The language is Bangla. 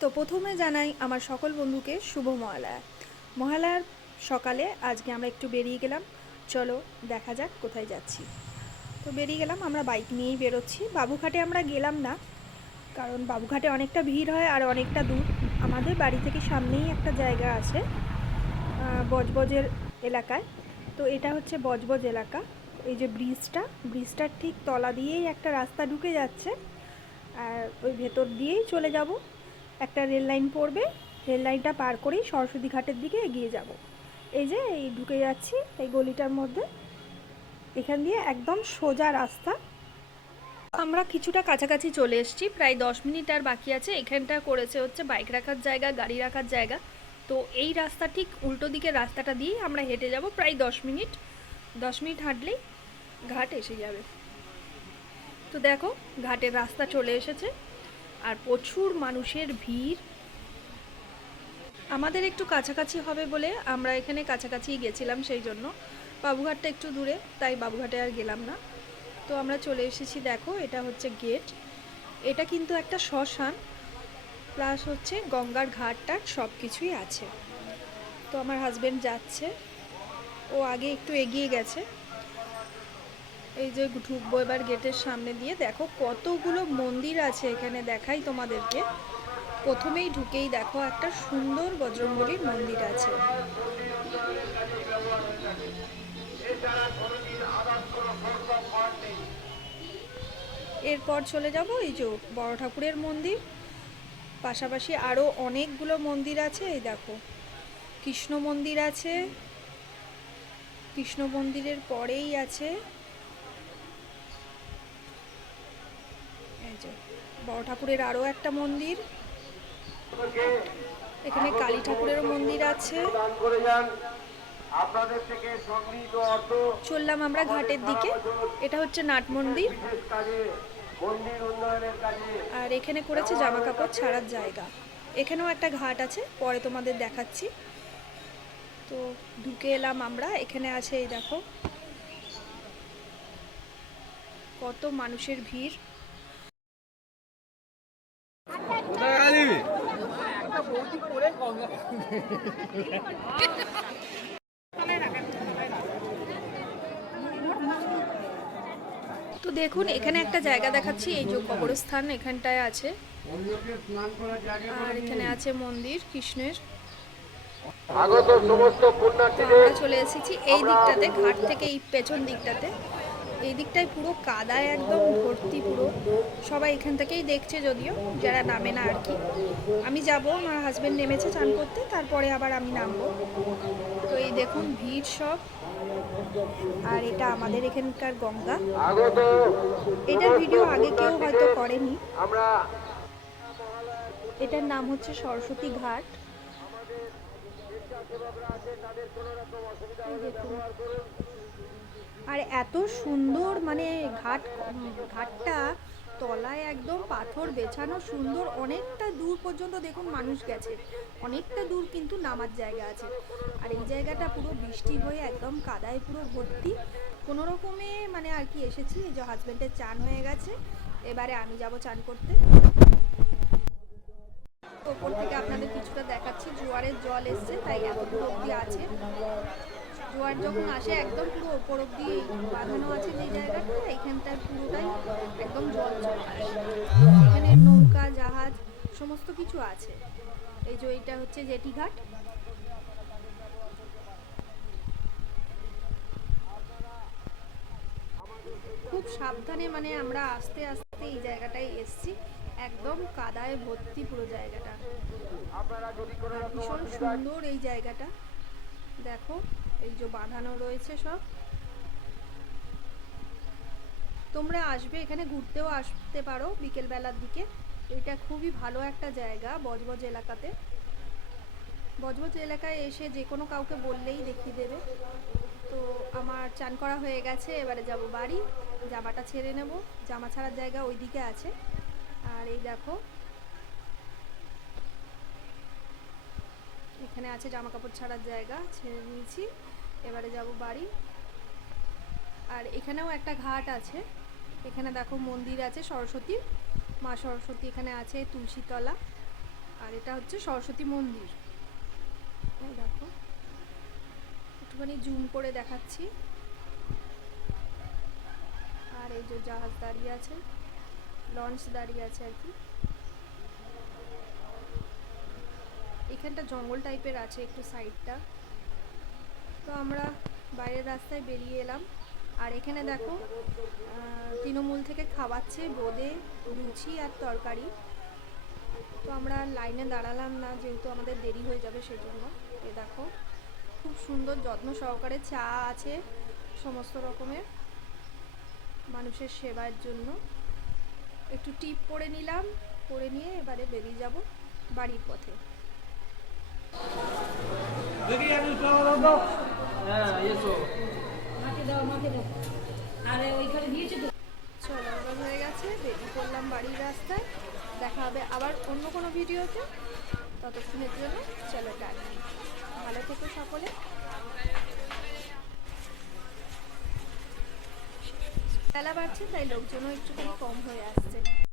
তো প্রথমে জানাই আমার সকল বন্ধুকে শুভ মহালয়া। মহালয়ার সকালে আজকে আমরা একটু বেরিয়ে গেলাম। চলো দেখা যাক কোথায় যাচ্ছি। তো বেরিয়ে গেলাম, আমরা বাইক নিয়েই বেরোচ্ছি। বাবুঘাটে আমরা গেলাম না, কারণ বাবুঘাটে অনেকটা ভিড় হয় আর অনেকটা দূর। আমাদের বাড়ি থেকে সামনেই একটা জায়গা আছে বজবজের এলাকায়। তো এটা হচ্ছে বজবজ এলাকা। এই যে ব্রিজটার ঠিক তলা দিয়েই একটা রাস্তা ঢুকে যাচ্ছে, আর ওই ভেতর দিয়েই চলে যাব। একটা রেল লাইন পড়বে, রেল লাইনটা পার করেই সরস্বতী ঘাটের দিকে এগিয়ে যাব। এই যে এই ঢুকে যাচ্ছি এই গলিটার মধ্যে, এখান দিয়ে একদম সোজা রাস্তা। আমরা কিছুটা কাছাকাছি চলে এসেছি, প্রায় 10 মিনিট আর বাকি আছে। এখানটা করেছে হচ্ছে বাইক রাখার জায়গা, গাড়ি রাখার জায়গা। তো এই রাস্তা ঠিক উল্টো দিকের রাস্তাটা দিয়েই আমরা হেঁটে যাব প্রায় 10 মিনিট। 10 মিনিট হাঁটলেই ঘাট এসে যাবে। তো দেখো ঘাটের রাস্তা চলে এসেছে আর প্রচুর মানুষের ভিড়। আমাদের একটু কাছাকাছি হবে বলে আমরা এখানে কাছাকাছিই গেছিলাম, সেই জন্য। বাবুঘাটটা একটু দূরে, তাই বাবুঘাটে আর গেলাম না। তো আমরা চলে এসেছি, দেখো এটা হচ্ছে গেট। এটা কিন্তু একটা শ্মশান, প্লাস হচ্ছে গঙ্গার ঘাটটার সব কিছুই আছে। তো আমার হাজব্যান্ড যাচ্ছে, ও আগে একটু এগিয়ে গেছে। এই যে ঢুকবো এবার গেটের সামনে দিয়ে। দেখো কতগুলো মন্দির আছে এখানে, দেখাই তোমাদেরকে। প্রথমেই ঢুকেই দেখো একটা সুন্দর বজরংবলীর মন্দির আছে। এরপর চলে যাব এই যে বড় ঠাকুরের মন্দির। পাশাপাশি আরও অনেকগুলো মন্দির আছে। এই দেখো কৃষ্ণ মন্দির আছে, কৃষ্ণ মন্দিরের পরেই আছে এই যে বড় ঠাকুরের আরও একটা মন্দির। এখানে কালী ঠাকুরেরও মন্দির আছে। চললাম আমরা ঘাটের দিকে। এটা হচ্ছে নাট মন্দির, আর এখানে করেছে জামা কাপড় ছাড়ার জায়গা। এখানেও একটা ঘাট আছে, পরে তোমাদের দেখাচ্ছি। তো ঢুকে এলাম আমরা, এখানে আছে এই দেখো কত মানুষের ভিড়। তো দেখুন এখানে একটা জায়গা দেখাচ্ছি, এই যে কবরস্থান এখানটায় আছে, আর এখানে আছে মন্দির কৃষ্ণের। আমরা চলে এসেছি এই দিকটাতে, ঘাট থেকে এই পেছন দিকটাতে। এই দিকটায় পুরো কাদায় একদম ভর্তি, পুরো সবাই এখান থেকেই দেখছে, যদিও যারা নামে না আর কি। আমি যাব, আমার হাজব্যান্ড নেমেছে চান করতে, তারপরে আবার আমি নামবো। তো এই দেখুন ভিড় সব। আর এটা আমাদের এখানকার গঙ্গা। এটার ভিডিও আগে কেউ হয়তো করেনি। এটার নাম হচ্ছে সরস্বতী ঘাট। আর এত সুন্দর মানে ঘাটটা তলায় একদম পাথর বেছানো, সুন্দর। অনেকটা দূর পর্যন্ত দেখুন মানুষ গেছে, অনেকটা দূর কিন্তু নামার জায়গা আছে। আর এই জায়গাটা পুরো বৃষ্টি হয়ে একদম কাদায় পুরো ভর্তি। কোনো রকমে মানে আর কি এসেছি। এই যে হাজব্যান্ডের চান হয়ে গেছে, এবারে আমি যাব চান করতে। ওপর থেকে আপনাদের কিছুটা দেখাচ্ছি, জোয়ারের জল এসছে তাই এতদূর অব্দি আছে। জোয়ার যখন আসে একদম পুরো ওপর অব্দি বাঁধানো আছে যে জায়গাটা, এইখানটার পুরোটাই একদম জল চলে আসে। এখানে নৌকা জাহাজ সমস্ত কিছু আছে। এই যে এইটা হচ্ছে জেটি ঘাট। খুব সাবধানে মানে আমরা আস্তে আস্তে এই জায়গাটায় এসছি, একদম কাদায় ভর্তি পুরো জায়গাটা। ভীষণ সুন্দর এই জায়গাটা, দেখো এই যে বাঁধানো রয়েছে সব। তোমরা আসবে এখানে, ঘুরতেও আসতে পারো বিকেলবেলার দিকে। এটা খুবই ভালো একটা জায়গা বজবজ এলাকাতে। বজবজ এলাকায় এসে যে কোনো কাউকে বললেই দেখিয়ে দেবে। তো আমার চান করা হয়ে গেছে, এবারে যাব বাড়ি। জামাটা ছেড়ে নেব, জামা ছাড়ার জায়গা ওই দিকে আছে। আর এই দেখো এখানে আছে জামা কাপড় ছাড়ার জায়গা, ছেড়ে নিয়েছি, এবারে যাব বাড়ি। আর এখানেও একটা ঘাট আছে, এখানে দেখো মন্দির আছে সরস্বতীর, মা সরস্বতী এখানে আছে, তুলসীতলা। আর এটা হচ্ছে সরস্বতী মন্দির। এই দেখো, একটুখানি জুম করে দেখাচ্ছি। আর এই যে জাহাজ দাঁড়িয়ে আছে, লঞ্চ দাঁড়িয়ে আছে আর কি। এখানটা জঙ্গল টাইপের আছে একটু সাইডটা। তো আমরা বাইরের রাস্তায় বেরিয়ে এলাম। আর এখানে দেখো তৃণমূল থেকে খাওয়াচ্ছে বোঁদে, লুচি আর তরকারি। তো আমরা লাইনে দাঁড়ালাম না, যেহেতু আমাদের দেরি হয়ে যাবে সেই জন্য। এ দেখো, খুব সুন্দর যত্ন সহকারে চা আছে সমস্ত রকমের মানুষের সেবার জন্য। একটু টিপ করে নিলাম, করে নিয়ে এবারে বেরিয়ে যাব বাড়ির পথে। চলো, এবার হয়ে গেছে, বেরিয়ে পড়লাম বাড়ির রাস্তায়। দেখা হবে আবার অন্য কোনো ভিডিওতে। ততক্ষণের জন্য চলো টাটা, ভালো থেকো সকলে। বেলা বাড়ছে তাই লোকজনও একটুখানি কম হয়ে আসছে।